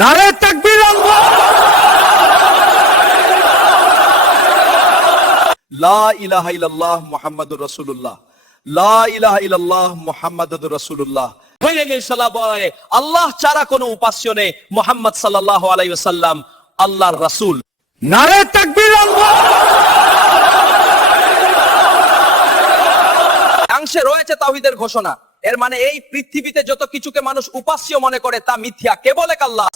নারে তাকবীর আল্লাহ, লা ইলাহা ইল্লাল্লাহ মুহাম্মাদুর রাসূলুল্লাহ, লা ইলাহা ইল্লাল্লাহ মুহাম্মাদুর রাসূলুল্লাহ। বলে আল্লাহ ছাড়া কোনো উপাস্য নেই, মুহাম্মদ সাল্লাল্লাহু আলাইহি ওয়াসাল্লাম আল্লাহর রাসূল। নারে তাকবীর আল্লাহ। অংশে রয়েছে তাওহীদের ঘোষণা। এর মানে এই পৃথিবীতে যত কিছুকে মানুষ উপাস্য মনে করে তা মিথ্যা, কেবল এক আল্লাহ।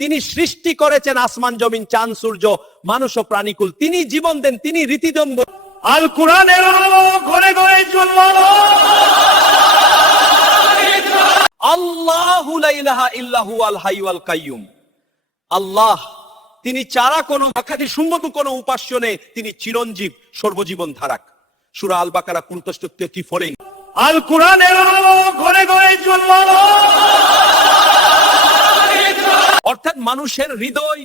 তিনি সৃষ্টি করেছেন আসমান জমিন, চাঁদ সূর্য, মানুষ ও প্রাণীকুল। তিনি জীবন দেন, তিনি রীতিদম। আল কোরআনের আলো ঘরে ঘরে জ্বলমানো। আল্লাহু লা ইলাহা ইল্লা হুয়াল হাইয়ুল কাইয়ুম। আল্লাহ তিনি ছাড়া কোনো আকাদি সম্মত কোনো উপাস্য নেই, তিনি চিরঞ্জীব, সর্বজীবন ধারক। সূরা আল বাকারা 65-33 পড়েন। আল কোরআনের আলো ঘরে ঘরে জ্বলমানো। অর্থাৎ মানুষের হৃদয়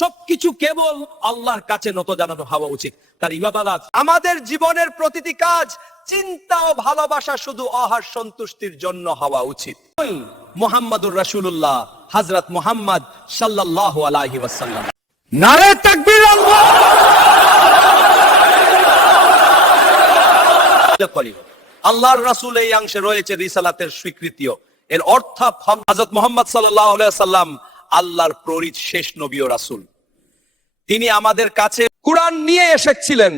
সবকিছু কেবল আল্লাহর কাছে নত জানানো হওয়া উচিত, তার ইবাদত। আমাদের জীবনের প্রতিটি কাজ, চিন্তা ও ভালোবাসা শুধু আহার সন্তুষ্টির জন্য হওয়া উচিত। মুহাম্মাদুর রাসূলুল্লাহ, হযরত মুহাম্মদ সাল্লাল্লাহু আলাইহি ওয়াসাল্লাম। নারে তাকবীর আল্লাহ। আল্লাহর রাসূল এই অংশে রয়েছে রিসালাতের স্বীকৃতিও। এর অর্থ হযরত মুহাম্মদ সাল্লাল্লাহু আলাইহি ওয়াসাল্লাম আল্লাহর প্রেরিত শেষ নবী ও রাসূল। তিনি আমাদের কাছে কুরআন নিয়ে এসেছিলেন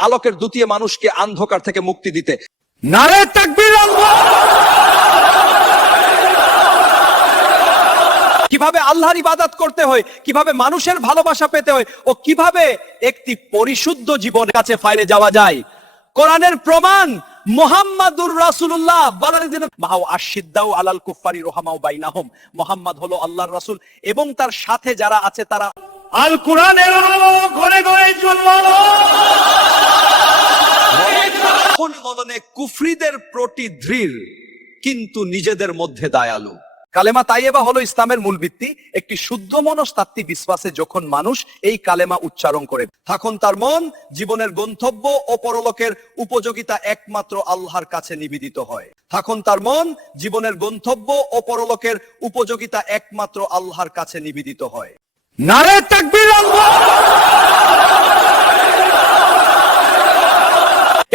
আলোকের দ্বিতীয় মানুষকে অন্ধকার থেকে মুক্তি দিতে। নারে তাকবীর আল্লাহ। কিভাবে আল্লাহর ইবাদত করতে হয়, কিভাবে মানুষের ভালোবাসা পেতে হয় ও কিভাবে একটি পরিশুদ্ধ জীবনের কাছে ফাইরে যাওয়া যায়, কোরআনের প্রমাণ মুহাম্মাদুর রাসূলুল্লাহ। মাও আশিদ্দাউ আলাল কুফারি রহমাউ বাইনাহুম। মুহাম্মদ হলো আল্লাহর রাসূল এবং তার সাথে যারা আছে তারা। আল কোরআনের আলো ঘরে ঘরে জ্বলমানো। কোন বলনে কুফরিদের প্রতি দৃঢ় কিন্তু নিজেদের মধ্যে দয়ালু। কালেমা তাইয়্যিবা হলো ইসলামের মূল ভিত্তি। একটি শুদ্ধ মনস্তাত্ত্বিক বিশ্বাসে যখন মানুষ এই কালেমা উচ্চারণ করে, তখন তার মন জীবনের গন্তব্য ও পরলোকের উপযোগিতা একমাত্র আল্লাহর কাছে নিবেদিত হয়। তখন তার মন জীবনের গন্তব্য ও পরলোকের উপযোগিতা একমাত্র আল্লাহর কাছে নিবেদিত হয়। নারে তাকবীর আল্লাহ।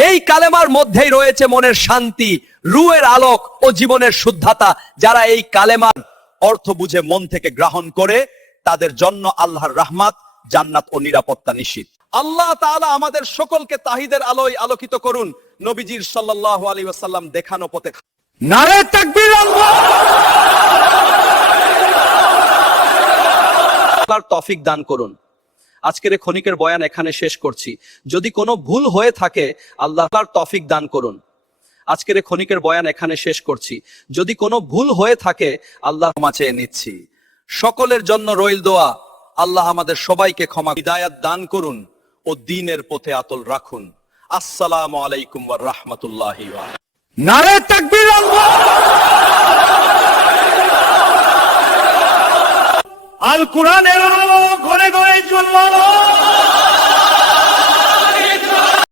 এই কালেমার মধ্যেই রয়েছে মনের শান্তি, রূহের আলোক ও জীবনের শুদ্ধতা। যারা এই কালেমার অর্থ বুঝে মন থেকে গ্রহণ করে, তাদের জন্য আল্লাহর রহমত, জান্নাত ও নিরাপত্তা নিশ্চিত। আল্লাহ তাআলা আমাদের সকলকে তাওহীদের আলোয় আলোকিত করুন, নবীজির সাল্লাল্লাহু আলাইহি ওয়াসাল্লাম দেখানো পথে। নারে তাকবীর আল্লাহ। আল্লাহর তৌফিক দান করুন। আজকের ক্ষণিকের বয়ান এখানে শেষ করছি। যদি কোনো ভুল হয়ে থাকে, আল্লাহর তৌফিক দান করুন। আজকের ক্ষণিকের বয়ান এখানে শেষ করছি। যদি কোনো ভুল হয়ে থাকে, আল্লাহ ক্ষমা চেয়ে নিচ্ছি। সকলের জন্য রইল দোয়া, আল্লাহ আমাদের সবাইকে ক্ষমা, হিদায়াত দান করুন ও দ্বীনের পথে আতল রাখুন। আসসালামু আলাইকুম ওয়া রাহমাতুল্লাহি ওয়া বারাকাতুহু। নারে তাকবীর আল্লাহ। আল কোরআনের আলো ঘরে ঘরে জ্বলমানো।